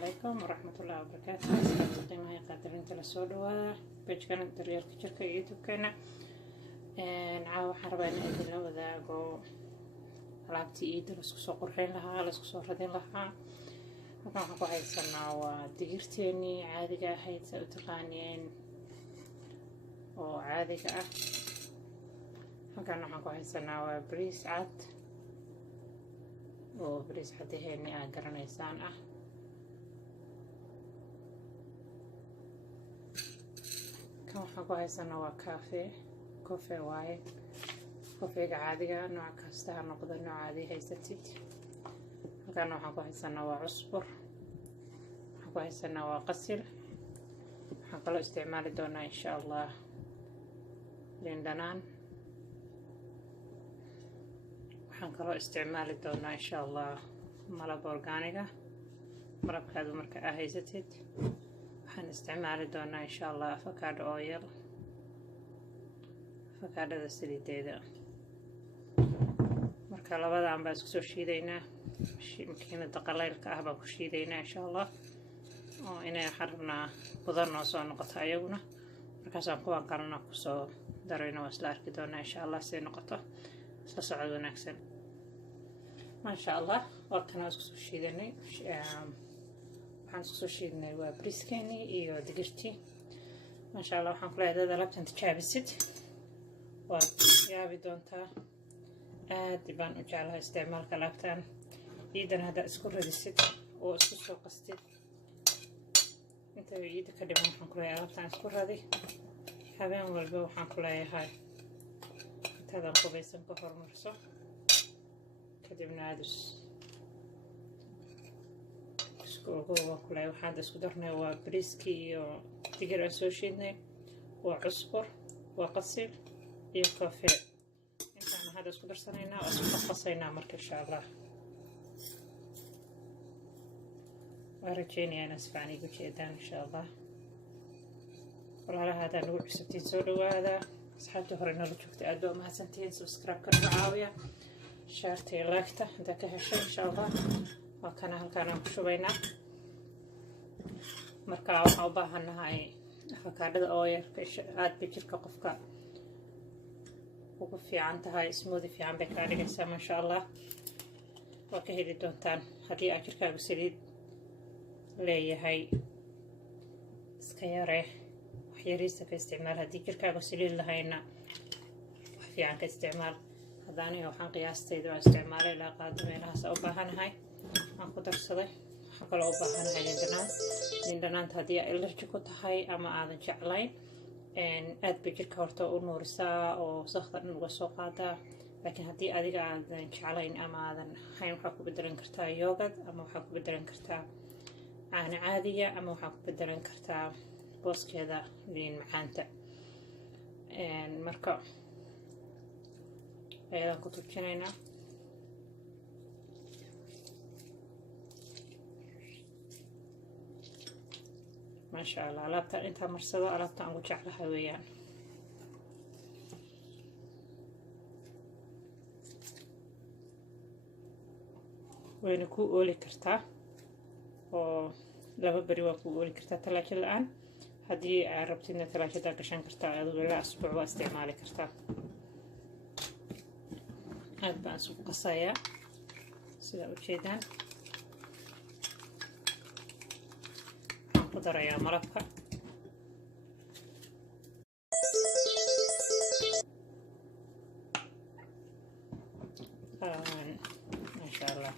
عليكم ورحمة الله وبركاته. أصحاب قيمة قادرين تلسود وبيج كان دريال كشركة يوتيوب كنا نعاو حربين إذن لو ذاقو alaabtii iida la isku soo qurxin lahaa la isku soo radin lahaa halkan waxaan ku haysanaa waa digirteennii caadiga ahayd sa u taqaaniyeen oo caadiga ah halkan waxaan ku haysanaa waa bariis cad oo bariis cadaheennii aad garanaysaan ah kan waxaan ku haysanaa waa koofe waaye kofeega caadiga nooc kasta ha noqdo noocaadii haysatid halkan waxaan ku haysanaa waa cusbur waxaan ku haysanaa waa qasil waxaan kaloo isticmaali doonaa insha allah liin dhanaan waxaan kaloo isticmaali doonaa insha allah malab organiga malabkaadu marka aa haysatid waxaan isticmaali doonaa insha allah avocado oil avocadada saliideeda marka labadaan baan isku soo shiidaynaa makiinada qaleylka ah baan ku shiidaynaa insha allah oo inay waxaan rabnaa budan noo soo noqoto ayaguna markaasaan kuwaan kalena kusoo darayna waa isla arki doonaa insha allah siday noqoto isla socod wanaagsan maasha allah warkana isku soo shiidanay waxaan isku soo shiidnay waa bariiskeenii iyo digirtii maasha allah waxaan ku leeyahay dad alaabtan tijaabisid waad yaabi doontaa aad baan u jeclahay isticmaalka alaabtan ciidan hadda isku radisid oo isku soo qastid inta ciida ka dhiman waxaan ku leeyahay alaabtan isku radi habeen walba waxaan ku leeyahay intaadan qubaysan ka hormarso kadibna aad isku ogow ku leeyahay waxaan isku darnay waa bariiskii iyo digir aan soo shiidnay waa cusbur waa qasil iyo koofe intaan hadda isku darsanaynaa oo isku qasaynaa marka insha allah waa rajeynayaa inaan si fiican igu jeedaan insha allah walaalaha haddaan nagu cusubtiin soo dhawaada asxaabtii hore nala joogtay aad baa umahadsantihiin subscribe-ka nagu caawiya shaarta iyo laagta intaa ka heshay insha allah waa kana halkaan aan ku shubaynaa marka waxaan u baahannahay afakaadhada oo yarka aad bay jirka qofka ugu fiican tahay smoothie fiican bay kaa dhigaysaa maasha allah waa ka heli doontaan haddii aad jirkaagu saliid leeyahay iska yaree wax yariisa ka isticmaal haddii jirkaagu saliid lahayna wax fiican ka isticmaal hadda aniga waxaan qiyaastayda waa isticmaalay ilaa qaado meelahaas u baahanahay waan ku darsaday waxaan kaloo u baahanahay liin dhanaanta haddii aad allergy ku tahay ama aadan jeclayn aad bay jirka horta u nuurisaa oo wasaqda dhan uga soo qaadaa laakiin haddii adiga aadan jeclayn ama aadan hayn waxaa ku bedelan kartaa yoogad ama waxaa ku bedelan kartaa caano caadiya ama waxaa ku bedelan kartaa booskeeda liin macaanta marka ayadaan ku tujinaynaa maasha allah alaabtan intaa marsado alaabtan ugu jeclahay weeyaan wayna ku ooli kartaa oo laba beri waa ku ooli kartaa talaajad la-aan haddii aad rabtidna talaajadaa gashan kartaa adigu ilaa asbuuc waa isticmaali kartaa aad baan isugu qasayaa sidaa ujeedaan ku darayaa malabka maasha allah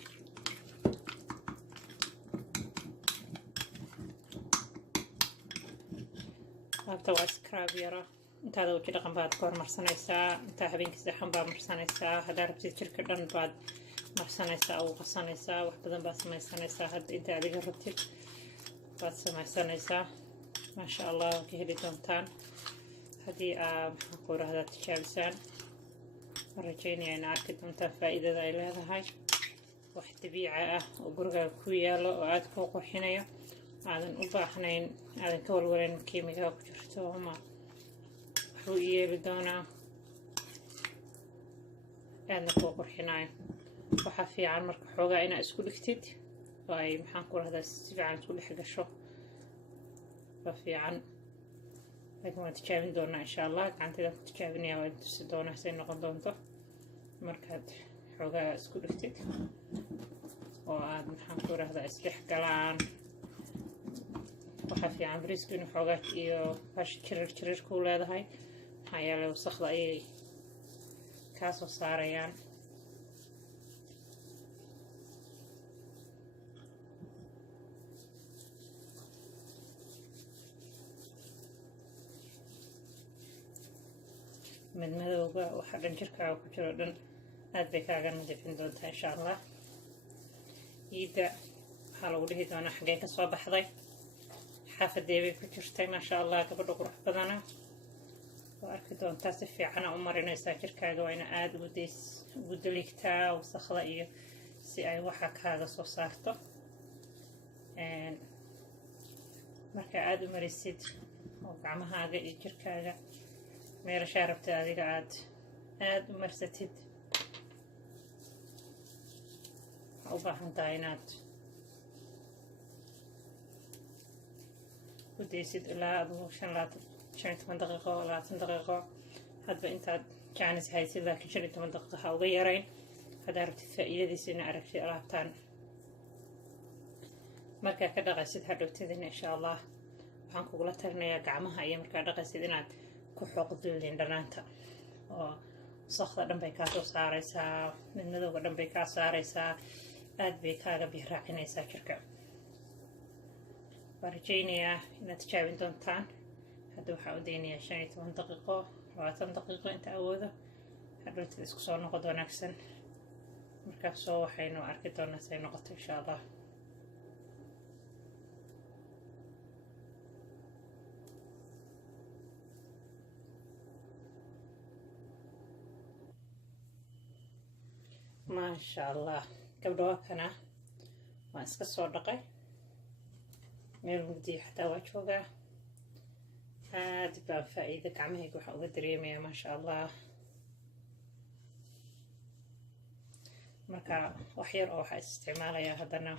alaabta waa scrab yara intaada waji dhaqan baad ka hormarsanaysaa intaa habeenkii saxan baad marsanaysaa haddaa rabtid jirka dhan baad marsanaysaa ugu qasanaysaa wax badan baad samaysanaysaa hadda inta adiga rabtid baad samaysanaysaa maasha allah waa ka heli doontaan haddii aad maxaan ku rahdaa tijaabisaan waan rajeynaya ina arki doontaan faa'iidada ay leedahay wax dabiici ah oo gurigaaga ku yaalo oo aad kuu qurxinayo aadan u baahnayn aadan ka walwalayn kiimigaa ku jirto ama waxbuu i yeeli doonaa aadna kuu qurxinayo waxaa fiican marka xoogaa inaad isku dhigtid ay maxaan ku rahdaa si fiican isku dhex gasho waa fiican. laakiin waan tijaabin doonaa insha allah. gacanteedaan ku tijaabinaya waa tusi doonaa say noqon doonto markaad xoogaa isku dhigtid oo aad maxaan ku rahdaa isdhex galaan. waxaa fiican bariisku inuu xoogaa iyo baasha jirir ku leedahay maxaa yeelay wasaqda ayay kaa soo saarayaan. madmadowga waxa dhan jirkaaga ku jiro dhan aad bay kaaga nadiifin doontaa insha allah. ciidda waxaa lagu dhihi doonaa xaggay ka soo baxday, xaafadee bay ku jirtay. maasha allah gabadha qurux badana waa arki doontaa. si fiicana u marinaysaa jirkaaga, waa ina aada ugu daligtaa wasaqda iyo si ay waxa kaaga soo saarto. markaa aada u marisid oo gacmahaaga iyo jirkaaga meelashaa rabtid adiga aada u marsatid, waxaa u baahan tahay inaad ku daysid ilaa aduu 15 daqiiqo 20 daqiiqo hadba intaad jaanis haysid. laakiin 15 daqiiqo ha uga yarayn haddaa rabtid faa'iidadiisa ina aragtid alaabtaan. markaa ka dhaqaysid hadhowtidina insha allah waxaan kugula talinayaa gacmaha iyo markaa dhaqaysid inaad ku xoqdo liin dhanaanta oo wasaqda dhan bay kaa soo saaraysaa, madmadowga dhan bay kaa saaraysaa, aad bay kaaga biiraacinaysaa jirka. waan rajaynayaa inaad tijaabin doontaan. hadda waxaa u daynayaa 15 daqiiqo 20 daqiiqo inta awoodo. hadhowtida isku soo noqod wanaagsan markaasoo waxaynu arki doonaa say noqoto insha allah. maasha allah gabdho waa kana waan iska soo dhaqay. meel mugdiya xataa waa joogaa. aad baan faa'iido gacmahayga waxaan uga dareemayaa maasha allah. marka wax yar oo waxaa isticmaalayaa haddana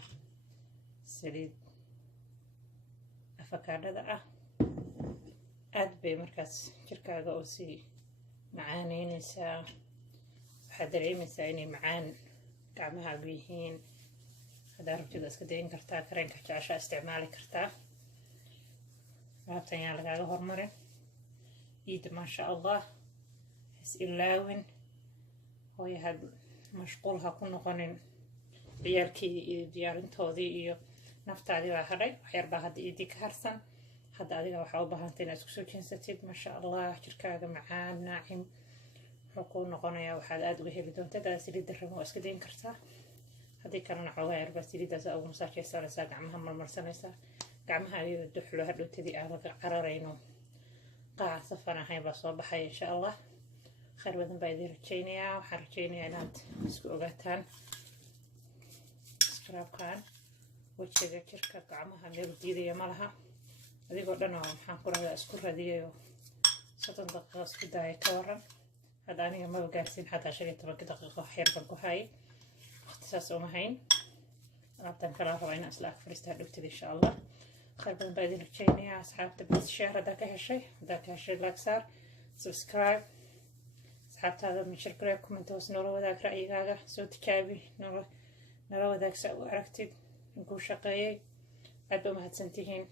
saliid afakaadhada ah. aad bay markaas jirkaaga oo sii macaaneynaysaa. waxaad dareemaysaa inay macaan gacmahaagu yihiin. haddaa rabtid waa iska dayin kartaa, kareenka jeceshaa isticmaali kartaa. alaabtan yaa lagaaga hormarin. ciidda maasha allah has ilaawin. hooyo had mashquul ha ku noqonin ciyaalkii iyo diyaarintoodii iyo naftaadii baa hadhay. waxyar baa hadda ciiddii ka harsan. hadda adiga waxaa u baahantay inaad isku soo jeensatid. maasha allah jirkaaga macaan naacim wuxuu kuu noqonayaa. waxaad aada uga heli doonta daa saliidda ramo waa iska dayin kartaa. haddii kalena xoogaa yar baa saliiddaas ugu masaajaysanaysaa, gacmaha marmarsanaysaa. gacmaha iyo duxlo hadhowtadii aan laga cararayno qaaca safan ahayn baa soo baxaya insha allah. khayr badan baa idiin rajaynayaa. waxaan rajaynayaa inaad isku ogaataan iskaraabkaan wejiga jirka gacmaha meel diidaya ma laha. adigoo dhan oo maxaan ku rahdaa isku radiyayo 30 daqiiqo isku daaya ka waran. hadda aniga maba gaarsiin xataa 15 daqiiqo wax yar baan ku hayay. waqti saas uma hayn. alaabtan kala rabaa inaan isla ag fariista hadhowtid insha allah. khayr badan baa idin rajaynayaa. asxaabta bis share haddaa ka heshay like saar, subscribe. asxaabtaada mishir gareeb comment hoos noola wadaag ra'yigaaga. soo tijaabi nala wadaag saa u aragtid inkuu shaqeeyay. aad ba mahadsantihiin.